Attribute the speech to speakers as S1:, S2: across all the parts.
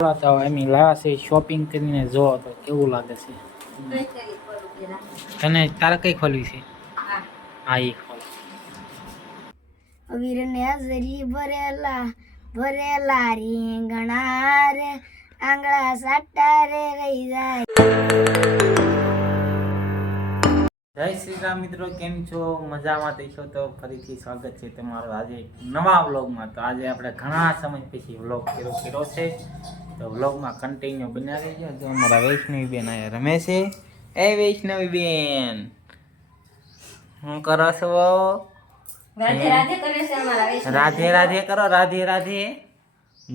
S1: તો એમી લાવ્યા છે શોપિંગ કરીને જો તો કેવું લાગે છે? તને તારે કઈ ખોલવી છે? હા. એ ખોલ.
S2: વીરને હજરી ભરેલા ભરેલા રીંગણા રે આંગળા સાટા રે રહી જાય.
S1: જય શ્રી રામ મિત્રો કેમ છો? મજામાં થઈ છો તો ફરીથી સ્વાગત છે તમારું આજે નવા વ્લોગમાં. તો આજે આપણે ઘણા સમય પછી વ્લોગ કર્યો કર્યો છે. તો વ્લોગમાં કન્ટિન્યુ બનાવી છે. તો અમારા વૈષ્ણવી બેન અહીંયા રમે છે. એ વૈષ્ણવી બેન શું કરો છો?
S2: રાધે રાધે કરે.
S1: રાધે રાધે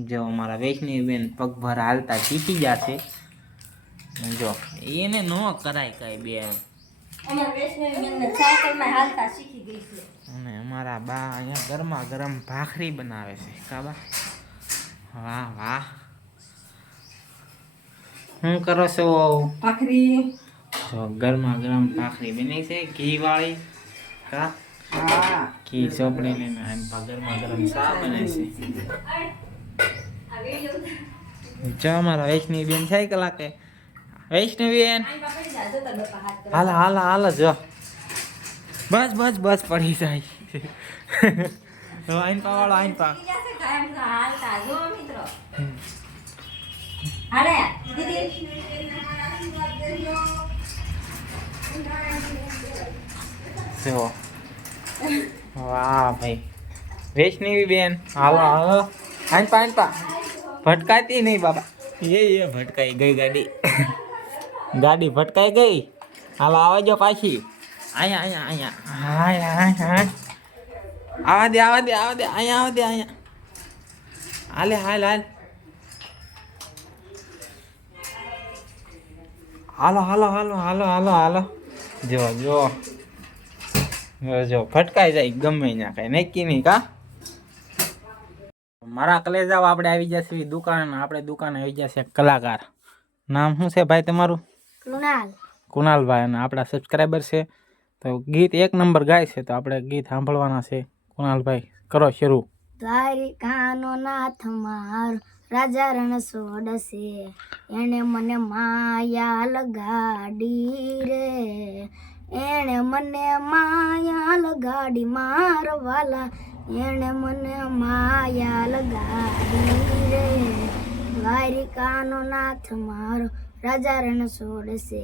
S1: જો અમારા વૈષ્ણવી બેન પગભર હાલતા શીખી જશે જો એને ન કરાય કઈ બેન. અને અમારા બા અહીંયા ગરમા ગરમ ભાખરી બનાવે છે. કાબા વાહ વાહ. શું કરો છો?
S2: પાખરી.
S1: જો ગરમા ગરમ ભાખરી બની છે ઘી વાળી. કા
S2: હા.
S1: ઘી ચોપડી લઈને એમ ગરમા ગરમ ચા બને છે. જો અમારા વૈષ્ણવી બેન છે કલાકે. વૈષ્ણવી બેન? હાલ હાલ હાલ જો બસ બસ બસ પડી જાય. આઈન પા વાળો આઈન પા.
S2: હાલે.
S1: જો વાહ ભાઈ. વૈષ્ણવી બેન હાલો હાલો. હાઈ પા પા. ભટકાતી નહીં બાબા. એ એ ભટકાઈ ગઈ ગાડી. ગાડી ભટકાઈ ગઈ? હાલો આવજો પાછી. અહીંયા અહીંયા અહીંયા હાય હાય હાય આવા દે આવા દે આવા દે. અહીંયા આવા દે અહીંયા હાલે હાલ હાલ. હાલો હાલો હાલો હાલો હાલો હાલો. જો જો. જો જો ફટકાઈ જાય ગમે ના કઈ. નક્કી નહીં કા? મારા કલેજાઓ આપણે આવી જશે દુકાન આપણે દુકાને આવી જશે કલાકાર. નામ શું છે ભાઈ તમારું?
S2: કૃણાલ.
S1: કુણાલભાઈ અને આપણા સબસ્ક્રાઈબર છે. તો ગીત એક નંબર ગાય છે તો આપણે ગીત સાંભળવાના છે. કુણાલભાઈ કરો શરૂ.
S2: દ્વારિકાનો નાથ મારો રાજા રણ છે એણે મને માયા લગાડી રે. એણે મને માયા લગાડી મારવાલા. એણે મને માયા લગાડી રે. દ્વારિકાનો નાથ મારો રાજા રણ છોડશે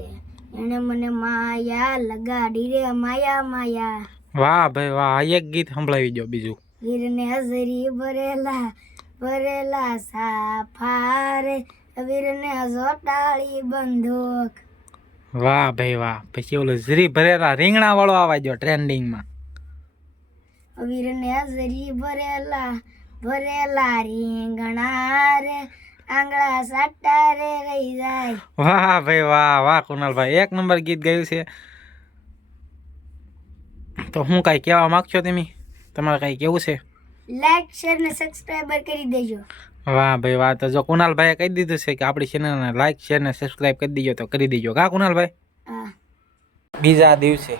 S2: એણે મને માયા લગાડી રે. માયા માયા.
S1: વાહ ભાઈ વાહ એક ગીત સંભળાવી દો બીજું.
S2: ગીરને હજરી ભરેલા. ભરેલા સાફારે વીરને જોટાળી બંદૂક.
S1: વાહ ભાઈ વાહ. પછી ઓલું ઝરી ભરેલા રીંગણા વાળો આવા જો ટ્રેન્ડિંગમાં.
S2: વીરને ઝરી ભરેલા ભરેલા રીંગણા રે આંગળા સાટા રે રહી જાય.
S1: વાહ ભાઈ વાહ વાહ કુનાલભાઈ એક નંબર ગીત ગાયું છે. તો હું કાંઈ કહેવા માંગશો તમે? તમારે કાંઈ કેવું છે?
S2: લાઈક શેર ને સબસ્ક્રાઈબર કરી દેજો.
S1: વાહ ભાઈ વાહ. તો જો કુણાલભાઈએ કહી દીધું છે કે આપણી ચેનલને લાઈક શેર ને સબસ્ક્રાઈબ કરી દીજો તો કરી દીજો. કા કુણાલભાઈ?
S2: હા.
S1: બીજા દિવસે.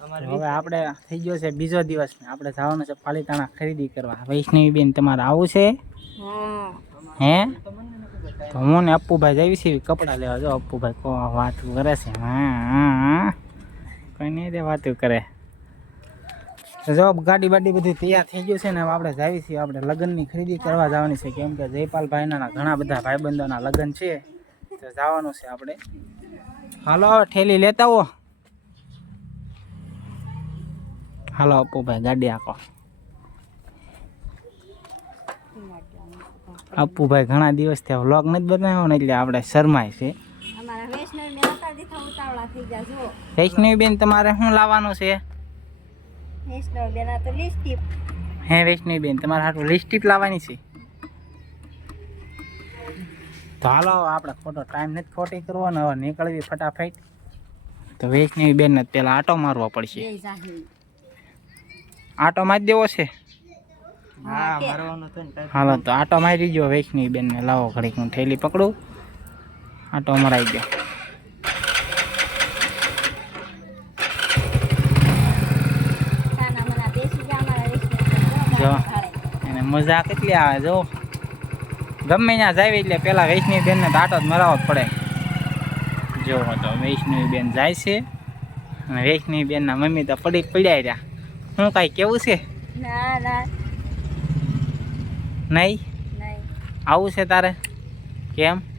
S1: હવે આપણે થઈ ગયો છે બીજો દિવસ. ને આપણે જવાનું છે પાલિતાણા ખરીદી કરવા. વૈષ્ણવી બેન તમારે આવું છે? હે. તો હું ને અપ્પુભાઈ જઈએ છીએ કપડાં લેવા. જો અપ્પુભાઈ કો વાતું કરે છે. હા હા હા. કોઈ નહીં દે વાતું કરે. તો જો ગાડી બાડી બધી તૈયાર થઈ ગયું છે ને આપણે જાવી છીએ. આપણે લગ્નની ખરીદી કરવા જવાની છે. કેમ કે જયપાલભાઈના ઘણા બધા ભાઈબંધોના લગ્ન છે. તો જવાનું છે આપણે. હાલો ઠેલી લેતા આવો. હાલો અપ્પુભાઈ ગાડી આખો અપ્પુભાઈ ઘણા દિવસથી વ્લોગ નથી બનાવ્યો ને એટલે આપણે શરમાય છે.
S2: વૈષ્ણવી
S1: બેન તમારે શું લાવવાનું છે?
S2: તો
S1: હે વૈષ્ણવી બેન તમારે હાટું લિસ્ટીપ લાવવાની છે. તો હાલો આપણે ખોટો ટાઈમ નથી ખોટી કરવાનો હવે નીકળવી ફટાફટ. તો વૈષ્ણવી બેન ને પેલા આટો મારવો પડશે. આટો મારી દેવો છે?
S2: હા મારવાનો
S1: હાલો તો આટો મારી ગયો વૈષ્ણવી બેન ને લાવો ઘડીક હું થેલી પકડું. આટો મરાઈ ગયો
S2: સાના મના બેસી જા અમારા વૈષ્ણવ
S1: જો એને મજા કેટલી આવે જો. ગમે ત્યાં જાય એટલે પેલા વૈષ્ણવી બેનને દાંટો જ મરાવો જ પડે. જો તો વૈષ્ણવી બેન જાય છે. અને વૈષ્ણવી બેનના મમ્મી તો પડી પડ્યા રહ્યા. હું કાંઈ કેવું છે? નહીં. આવું છે તારે? કેમ?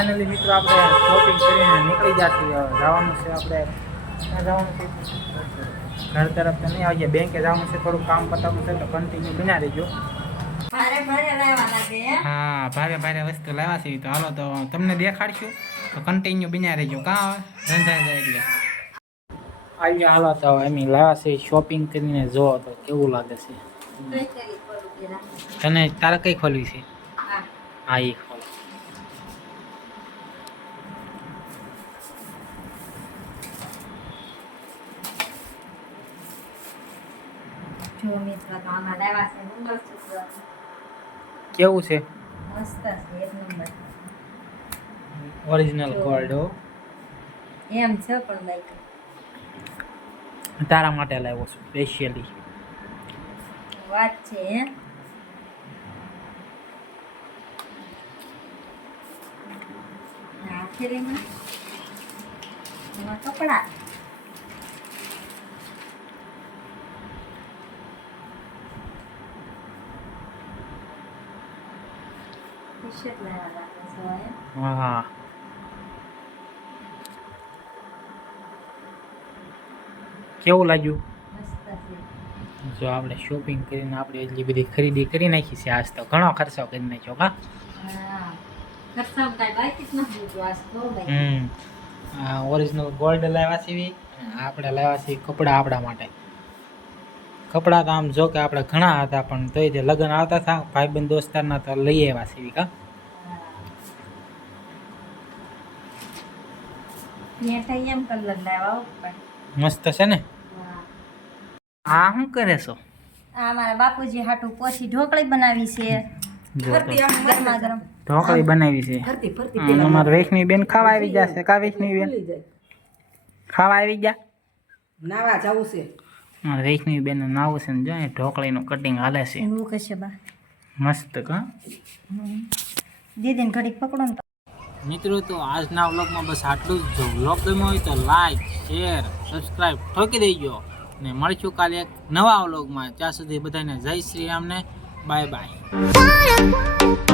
S1: ફાઇનલી મિત્રો આપણે શોપિંગ કરીને નીકળી જતી હવે જવાનું છે આપણે ક્યાં જવાનું છે? ઘર તરફ તો નહીં આવીએ બેંકે જવાનું છે થોડું કામ પતાવવું છે તો કન્ટિન્યુ બના
S3: દેજો હે?
S1: ભારે ભારે વસ્તુ લાવ્યા છે. તો હાલો તો તમને દેખાડશું તો કન્ટિન્યુ બિના રહેજો. કાં ધંધા જાય એટલે. આવી હાલો તો એમ લાવ્યા છે શોપિંગ કરીને જો તો કેવું લાગે છે. તને તારે કઈ ખોલવી છે?
S3: હા.
S1: એ
S3: જો મિત્ર તો આમાં લાવ્યા છે મંગળસૂત્ર
S1: કેવું છે?
S3: મસ્ત છે એક નંબર.
S1: ઓરિજિનલ ગોલ્ડ હો.
S3: એમ છે પણ લાઈક
S1: તારા માટે લાવ્યો છું સ્પેશિયલી
S3: વાત છે હે? આ થેલીમાં એમાં કપડા? લાગે છે
S1: કેવું લાગ્યું? જો આપણે શોપિંગ કરીને આપણે એટલી બધી ખરીદી કરી નાખી છે આજ તો ઘણો ખર્ચો કરી નાખ્યો કા? હમ. આ ઓરિજિનલ ગોલ્ડ લાવ્યા છે ઈ, આપણે લાવ્યા છે કપડાં આપણા માટે. કપડાં તો આમ જો કે આપણે ઘણા હતા પણ તોય જે લગ્ન આવતા હતા ભાઈબંધ દોસ્તારના તો લઈ આવ્યા છે ઈ કા?
S3: પેન્ટ એમ કલર લાવ્યા હો
S1: મસ્ત છે ને?
S3: હા.
S1: આ શું કરે છો?
S3: આ મારા બાપુજી હાટું પોછી ઢોકળી બનાવી છે. ગરમા ગરમ.
S1: ઢોકળી બનાવી છે. અને વૈષ્ણવી બેન ખાવા આવી જશે કા વૈષ્ણવી બેન ખાવા આવી ગયા?
S4: નાવા જવું છે.
S1: મારા વૈષ્ણવી બેન નાવું છે ને જો ઢોકળી ઢોકળીનું કટિંગ હાલે છે.
S3: એવું કહેશે બા.
S1: મસ્ત કા?
S3: દીદીને ઘડીક પકડો ને તો
S1: મિત્રો, તો આજના વ્લોગમાં બસ આટલું જ. જો વ્લોગ ગમ્યો હોય તો લાઈક શેર સબસ્ક્રાઈબ ઠોકી દેજો. ને મળીશું કાલે એક નવા વ્લોગમાં. ત્યાં સુધી બધાને જય શ્રી રામને બાય બાય